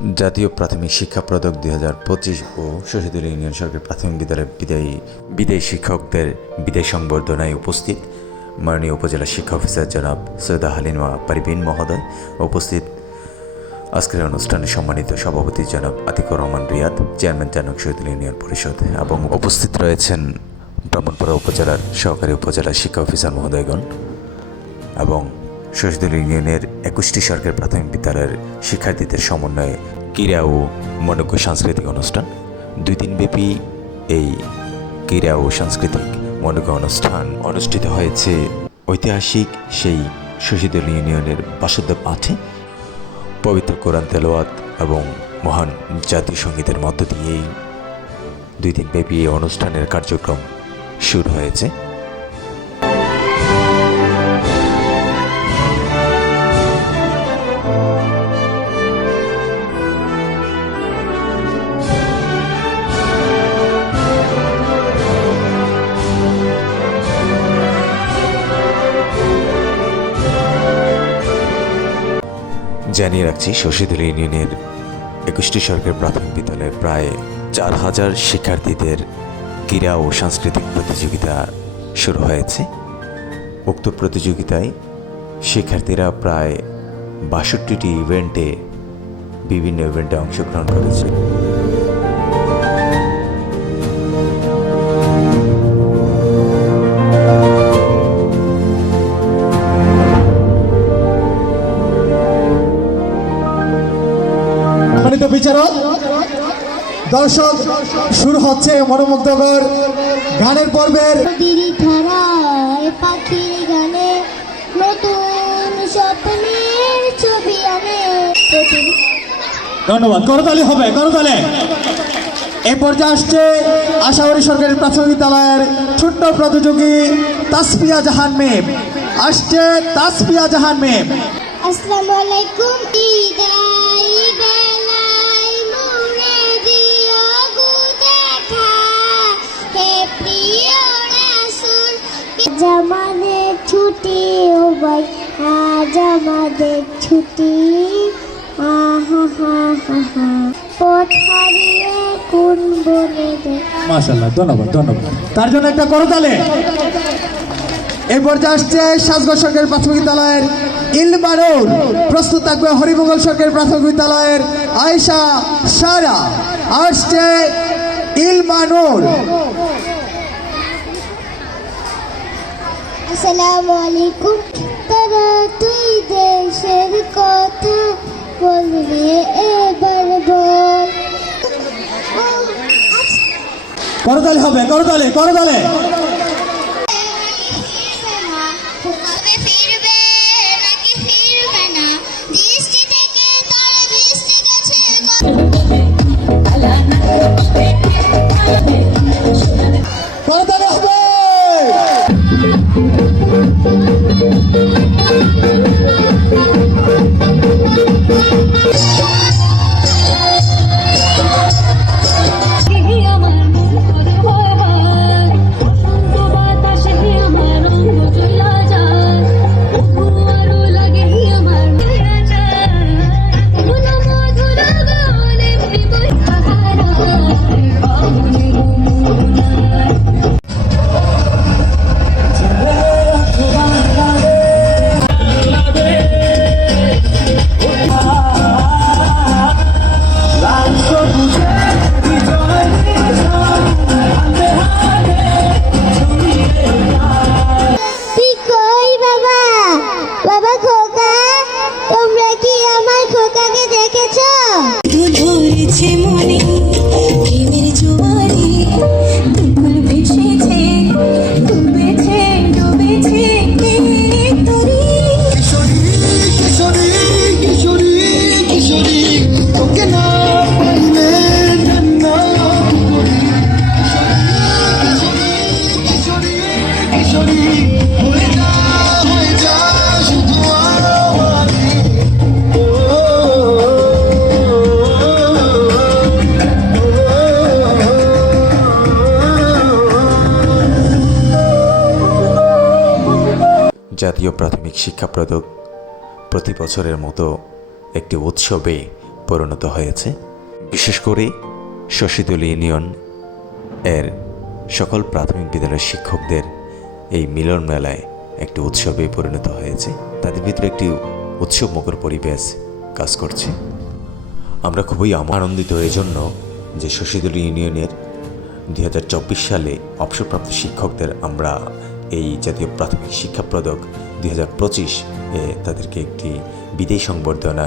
জাতীয় প্রাথমিক শিক্ষা পদক 2025 ও শহীদুল ইউনিয়ন সরকারি প্রাথমিক বিদ্যালয়ের বিদায়ী শিক্ষকদের বিদায় সংবর্ধনায় উপস্থিত মাননীয় উপজেলা শিক্ষা অফিসার জনাব সৈয়দা হালিমা পারভীন মহোদয়, উপস্থিত আজকের অনুষ্ঠানে সম্মানিত সভাপতি জনাব আতিকুর রহমান রিয়াদ, চেয়ারম্যান জানুক শহীদুল ইউনিয়ন পরিষদ, এবং উপস্থিত রয়েছেন ব্রাহ্মণপাড়া উপজেলার সহকারী উপজেলা শিক্ষা অফিসার মহোদয়গণ এবং শহীদুল ইউনিয়নের 21টি সরকারি প্রাথমিক বিদ্যালয়ের শিক্ষার্থীদের সমন্বয়ে ক্রীড়া ও মনোজ্ঞ সাংস্কৃতিক অনুষ্ঠান। 2 দিনব্যাপী এই ক্রীড়া ও সাংস্কৃতিক মনোজ্ঞ অনুষ্ঠান অনুষ্ঠিত হয়েছে ঐতিহাসিক সেই শহীদুল ইউনিয়নের বাসুদেব মাঠে। পবিত্র কোরআন তেলাওয়াত এবং মহান জাতীয় সঙ্গীতের মধ্য দিয়েই 2 দিনব্যাপী এই অনুষ্ঠানের কার্যক্রম শুরু হয়েছে। জানিয়ে রাখছি, শহীদুল ইউনিয়নের 21টি সরকারি প্রাথমিক বিদ্যালয়ে প্রায় 4000 শিক্ষার্থীদের ক্রীড়া ও সাংস্কৃতিক প্রতিযোগিতা শুরু হয়েছে। উক্ত প্রতিযোগিতায় শিক্ষার্থীরা প্রায় 62টি বিভিন্ন ইভেন্টে অংশগ্রহণ করেছে। বিচারক দর্শক, শুরু হচ্ছে মনোমুগ্ধকর গানের পর্বের। পাখির গানে নতুন স্বপ্নের ছবি আনে। ধন্যবাদ, করতালি হবে, করতালি। এই পর্যায়ে আসছে আশাবাড়ী সরকারি প্রাথমিক বিদ্যালয়ের ছোট্ট প্রতিযোগী তাসফিয়া জাহান মেম। আসছে তাসফিয়া জাহান মেম। আসসালামু আলাইকুম। আমাদের ছুটি ও ভাই, আজ আমাদের ছুটি। পথ হারিয়ে কোন বনে যায়। মাশাআল্লাহ, ধন্যবাদ ধন্যবাদ। তার জন্য একটা করতালি। এই পর্যায়ে আসছে সাজগঞ্জ সরকারি প্রাথমিক বিদ্যালয়ের ইলমানুর। প্রস্তুত থাকবে হরিমঙ্গল সরকারি প্রাথমিক বিদ্যালয়ের আয়েশা সারা। আসছে ইলমানুর। আসসালামু আলাইকুম। তারা তুই দেশের কথা বলবি এবার বল। করতালি হবে, করতালি করতালি। করতালি হবে। জাতীয় প্রাথমিক শিক্ষা পদক প্রতি বছরের মতো একটি উৎসবে পরিণত হয়েছে। বিশেষ করে শশীদুল ইউনিয়ন এর সকল প্রাথমিক বিদ্যালয়ের শিক্ষকদের এই মিলন মেলায় একটি উৎসবে পরিণত হয়েছে। তাদের ভিতরে একটি উৎসবমুখর পরিবেশ কাজ করছে। আমরা খুবই আনন্দিত এই জন্য যে শশীদুল ইউনিয়নের 2024 সালে অবসরপ্রাপ্ত শিক্ষকদের আমরা এই জাতীয় প্রাথমিক শিক্ষা পদক 2025 এ তাদেরকে একটি বিদায়ী সংবর্ধনা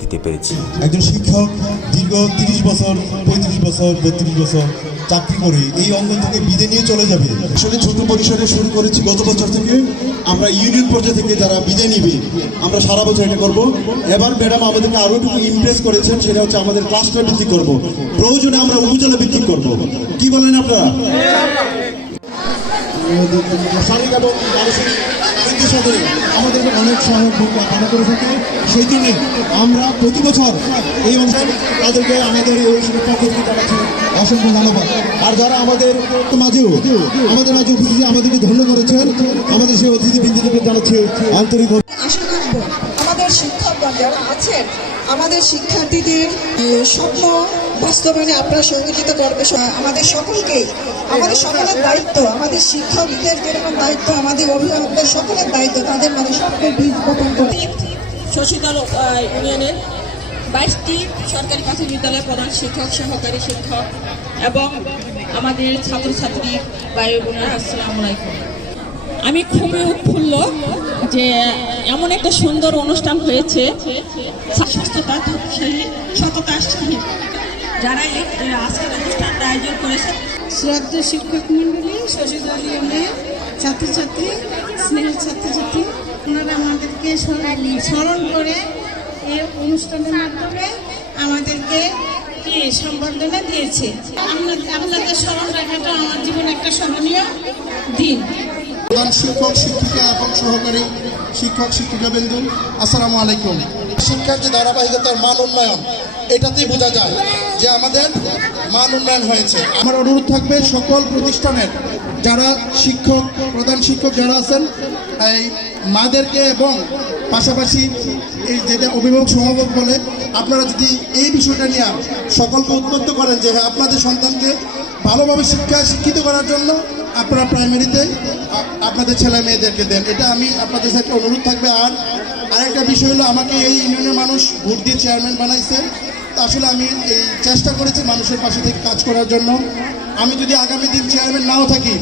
দিতে পেরেছি। একজন শিক্ষক দীর্ঘ 30 বছর 35 বছর 32 বছর চাকরি করে এই অঙ্গন থেকে বিদায় নিয়ে চলে যাবে। আসলে ছোট পরিসরে শুরু করেছি গত বছর থেকে। আমরা ইউনিয়ন পর্যায়ে থেকে যারা বিদায় নিবে আমরা সারা বছর এটা করব। এবার ম্যাডাম আমাদেরকে আরো একটু ইমপ্রেস করেছেন, সেটা হচ্ছে আমাদের ক্লাস্টার ভিত্তিক করব, প্রয়োজনে আমরা উপজেলা ভিত্তিক করব। কি বলেন আপনারা? শারীরিক এবং মানসিক বৃদ্ধির সাথে আমাদের অনেক সহায়ক ভূমিকা পালন করে থাকে। সেই জন্য আমরা প্রতি বছর এই অনুষ্ঠানে তাদেরকে আমাদের এই অনুষ্ঠানের পক্ষ থেকে জানাচ্ছি অসংখ্য ধন্যবাদ। আর যারা আমাদের মাঝে উপস্থিত আমাদেরকে ধন্য করেছেন, আমাদের সেই অতিথিবৃন্দদেরকে জানাচ্ছি আন্তরিক। আশা করব আমাদের শিক্ষকগণ যারা আছেন, আমাদের শিক্ষার্থীদের স্বপ্ন বাস্তবায়নে আপনারা সহযোগিতা করবে। আমাদের সকলের দায়িত্ব, আমাদের শিক্ষকদের যেরকম দায়িত্ব, আমাদের অভিভাবকদের সকলের দায়িত্ব তাদের মাঝে স্বপ্নের বীজ বপন করে। শশীদল ইউনিয়নের 22টি সরকারি প্রাথমিক বিদ্যালয়ের প্রধান শিক্ষক, সহকারী শিক্ষক এবং আমাদের ছাত্রছাত্রী ভাই বোনেরা, আসসালামু আলাইকুম। আমি খুবই উৎফুল্ল যে এমন একটা সুন্দর অনুষ্ঠান হয়েছে। সুস্থতা, সততা, যারা এই আজকের অনুষ্ঠানটা আয়োজন করেছেন। শ্রদ্ধা শিক্ষক মন্ডলী, শশীদল ইউনিয়নের ছাত্রছাত্রী, স্নেহের ছাত্রছাত্রী, ওনারা আমাদেরকে স্মরণ করে এই অনুষ্ঠানের মাধ্যমে আমাদেরকে সম্বর্ধনা দিয়েছে। আপনাদের স্মরণ রাখাটা আমার জীবনে একটা স্মরণীয় দিন। প্রধান শিক্ষক, শিক্ষিকা এবং সহকারী শিক্ষক শিক্ষিকাবৃন্দ, আসসালামু আলাইকুম। শিক্ষার যে ধারাবাহিকতার মান উন্নয়ন, এটাতেই বোঝা যায় যে আমাদের মান উন্নয়ন হয়েছে। আমার অনুরোধ থাকবে সকল প্রতিষ্ঠানের যারা শিক্ষক, প্রধান শিক্ষক যারা আছেন, এই মাদেরকে এবং পাশাপাশি এই যেটা অভিভাবক সমাবক বলে, আপনারা যদি এই বিষয়টা নিয়ে সকলকে উদ্বুদ্ধ করেন যে হ্যাঁ আপনাদের সন্তানকে ভালোভাবে শিক্ষিত করার জন্য আপনারা প্রাইমারিতে আপনাদের ছেলে মেয়েদেরকে দেন, এটা আমি আপনাদের সাথে অনুরোধ থাকবে। আর আরেকটা বিষয় হলো, আমাকে এই ইউনিয়নের মানুষ ভোট দিয়ে চেয়ারম্যান বানাইছে। তো আসলে আমি এই চেষ্টা করেছি মানুষের পাশে থেকে কাজ করার জন্য। আমি যদি আগামী দিন চেয়ারম্যান নাও থাকি,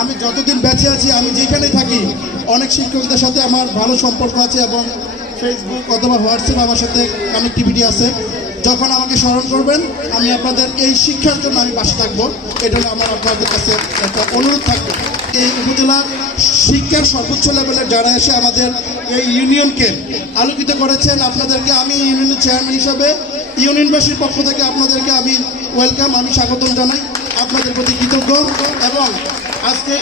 আমি যতদিন বেঁচে আছি, আমি যেখানেই থাকি, অনেক শিক্ষকদের সাথে আমার ভালো সম্পর্ক আছে এবং ফেসবুক অথবা হোয়াটসঅ্যাপ আমার সাথে কানেক্টিভিটি আছে। যখন আমাকে স্মরণ করবেন, আমি আপনাদের এই শিক্ষার জন্য আমি পাশে থাকবো। এটা হলো আমার আপনাদের কাছে একটা অনুরোধ থাকবে। এই উপজেলা শিক্ষার সর্বোচ্চ লেভেলের যারা এসে আমাদের এই ইউনিয়নকে আলোকিত করেছেন, আপনাদেরকে আমি ইউনিয়নের চেয়ারম্যান হিসাবে ইউনিয়নবাসীর পক্ষ থেকে আপনাদেরকে আমি ওয়েলকাম, আমি স্বাগতম জানাই, আপনাদের প্রতি কৃতজ্ঞ। এবং আজকে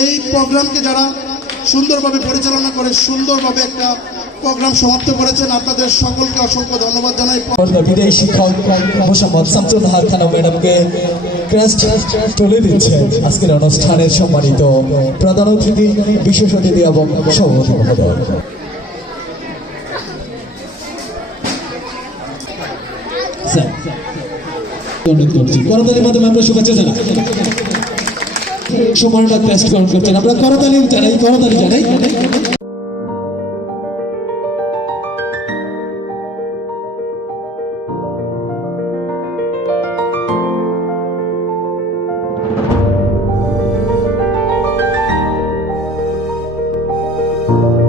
এই প্রোগ্রামকে যারা সুন্দরভাবে পরিচালনা করে সুন্দরভাবে একটা প্রোগ্রাম সমাপ্ত করেছেন, আপনাদের সকলকে অসংখ্য ধন্যবাদ জানাই। বিদায়ী শিক্ষক মোহাম্মদ শামসুল হাসান খানম ম্যাডামকে ক্রেস্ট তুলে দিচ্ছেন আজকের অনুষ্ঠানের সম্মানিত প্রধান অতিথি, বিশেষ অতিথি এবং সভাপতি মহোদয়। করতালির মাধ্যমে আমরা শুভেচ্ছা জানাই। সময়টা ক্রেস্ট গ্রহণ করছেন, আমরা করতালি জানাই। Thank you.